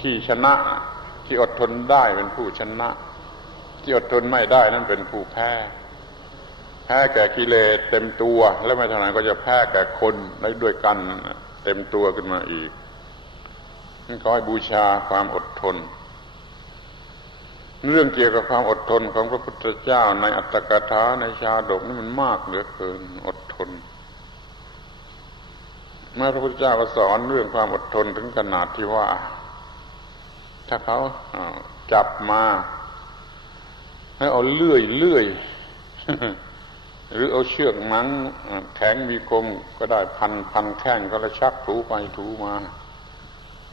ที่ชนะ ที่อดทนได้เป็นผู้ชนะ ที่อดทนไม่ได้นั่นเป็นผู้แพ้ แพ้แก่กิเลสเต็มตัว แล้วไม่เท่านั้นก็จะแพ้แก่คนได้ด้วยกันเต็มตัวขึ้นมาอีกขอให้บูชาความอดทน เรื่องเกี่ยวกับความอดทนของพระพุทธเจ้าในอัตถกถาในชาดกนี่มันมากเหลือเกิน อดทน เมื่อพระพุทธเจ้าก็สอนเรื่องความอดทนถึงขนาดที่ว่า ถ้าเขาจับมาให้เอาเลื่อยเลื่อยหรือเอาเชือกมังแข็งมีคมก็ได้พันพันแข้งก็แล้วชักถูไปถูมา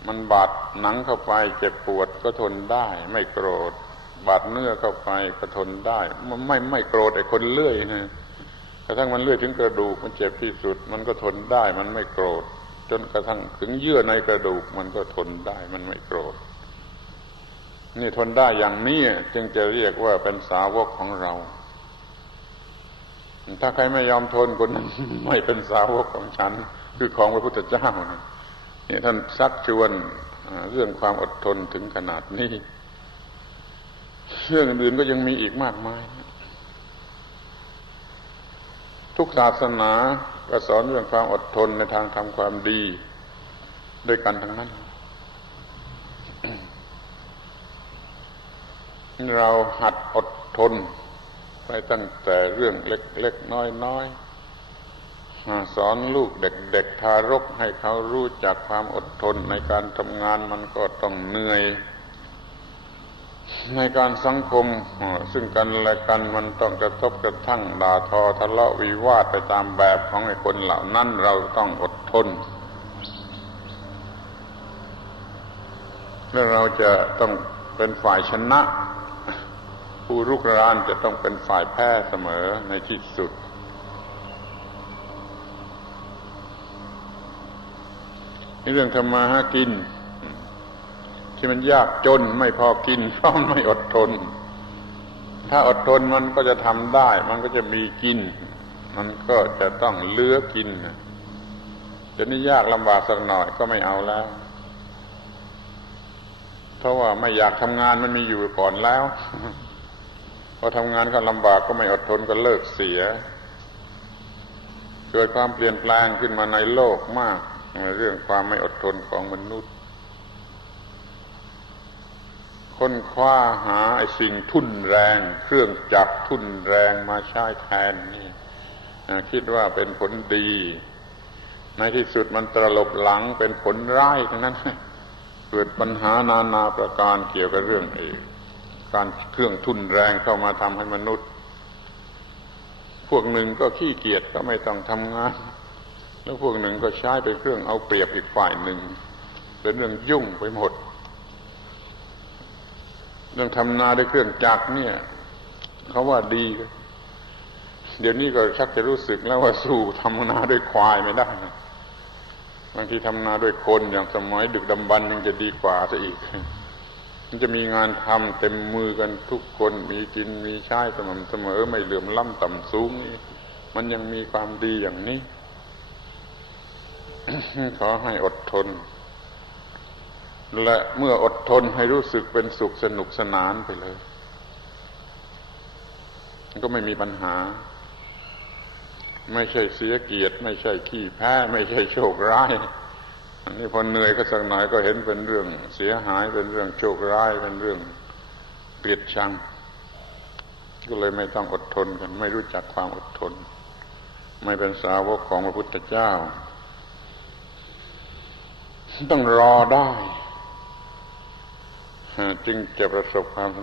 มันบาดหนังเข้าไปเจ็บปวดก็ทนได้ ไม่โกรธ บาดเนื้อเข้าไปก็ทนได้ มันไม่ไม่โกรธไอ้คนเลื่อยนะ กระทั่งมันเลื่อยถึงกระดูกมันเจ็บที่สุด มันก็ทนได้มันไม่โกรธ จนกระทั่งถึงเยื่อในกระดูก มันก็ทนได้มันไม่โกรธ นี่ทนได้อย่างนี้จึงจะเรียกว่าเป็นสาวกของเรา ถ้าใครไม่ยอมทนคนนั้นไม่เป็นสาวกของฉัน คือของพระพุทธเจ้านี่ท่านซักชวนเรื่องความอดทนถึงขนาดนี้ เรื่องอื่นก็ยังมีอีกมากมาย ทุกศาสนาก็สอนเรื่องความอดทนในทางทำความดีด้วยกันทั้งนั้น เราหัดอดทนไปตั้งแต่เรื่องเล็กๆน้อยๆสอนลูกเด็กๆทารกให้เขารู้จักความอดทนในการทำงานมันก็ต้องเหนื่อย ในการสังคมซึ่งกันและกันมันต้องกระทบกระทั่งด่าทอทะเลาะวิวาทไปตามแบบของไอ้คนเหล่านั้นเราต้องอดทนแล้วเราจะต้องเป็นฝ่ายชนะ ผู้รุกรานจะต้องเป็นฝ่ายแพ้เสมอในที่สุดนี่เรื่องธรรมาหากิน ที่มันยากจนไม่พอกินเพราะไม่อดทน ถ้าอดทนมันก็จะทำได้ มันก็จะมีกิน มันก็จะต้องเลือกินจะนี่ยากลำบากสักหน่อยก็ไม่เอาแล้ว เพราะว่าไม่อยากทำงานมันมีอยู่ก่อนแล้วพอทำงานก็ลำบากก็ไม่อดทนก็เลิกเสีย เกิดความเปลี่ยนแปลงขึ้นมาในโลกมากในเรื่องความไม่อดทนของมนุษย์ ค้นคว้าหาไอ้สิ่งทุ่นแรง เครื่องจักรทุ่นแรงมาใช้แทนนี่คิดว่าเป็นผลดี ในที่สุดมันตลบหลังเป็นผลร้ายทั้งนั้นเกิดปัญหานานาประการเกี่ยวกับเรื่องเองการเครื่องทุ่นแรงเข้ามาทำให้มนุษย์ พวกหนึ่งก็ขี้เกียจก็ไม่ต้องทำงาน แล้วพวกหนึ่งก็ใช้เป็นเครื่องเอาเปรียบอีกฝ่ายหนึ่งเป็นเรื่องยุ่งไปหมด เรื่องทำนาด้วยเครื่องจักรเนี่ยเขาว่าดี เดี๋ยวนี้ก็ชักจะรู้สึกแล้วว่าสู้ทำนาด้วยควายไม่ได้บางทีทำนาด้วยคนอย่างสมัยดึกดำบรรยังจะดีกว่าซะอีก มันจะมีงานทำเต็มมือกันทุกคนมีกินมีใช้สม่ำเสมอไม่เหลื่อมล้ำต่ำสูงนี่มันยังมีความดีอย่างนี้ขอให้อดทน และเมื่ออดทนให้รู้สึกเป็นสุขสนุกสนานไปเลย ก็ไม่มีปัญหา ไม่ใช่เสียเกียรติ ไม่ใช่ขี้แพ้ ไม่ใช่โชคร้ายอันนี้พอเหนื่อยก็สักหน่อยก็เห็นเป็นเรื่อง เสียหายเป็นเรื่องโชคร้ายเป็นเรื่องเกลียดชัง ก็เลยไม่ต้องอดทนกัน ไม่รู้จักความอดทน ไม่เป็นสาวกของพระพุทธเจ้า ต้องรอได้ จึงจะประสบความสำเร็จ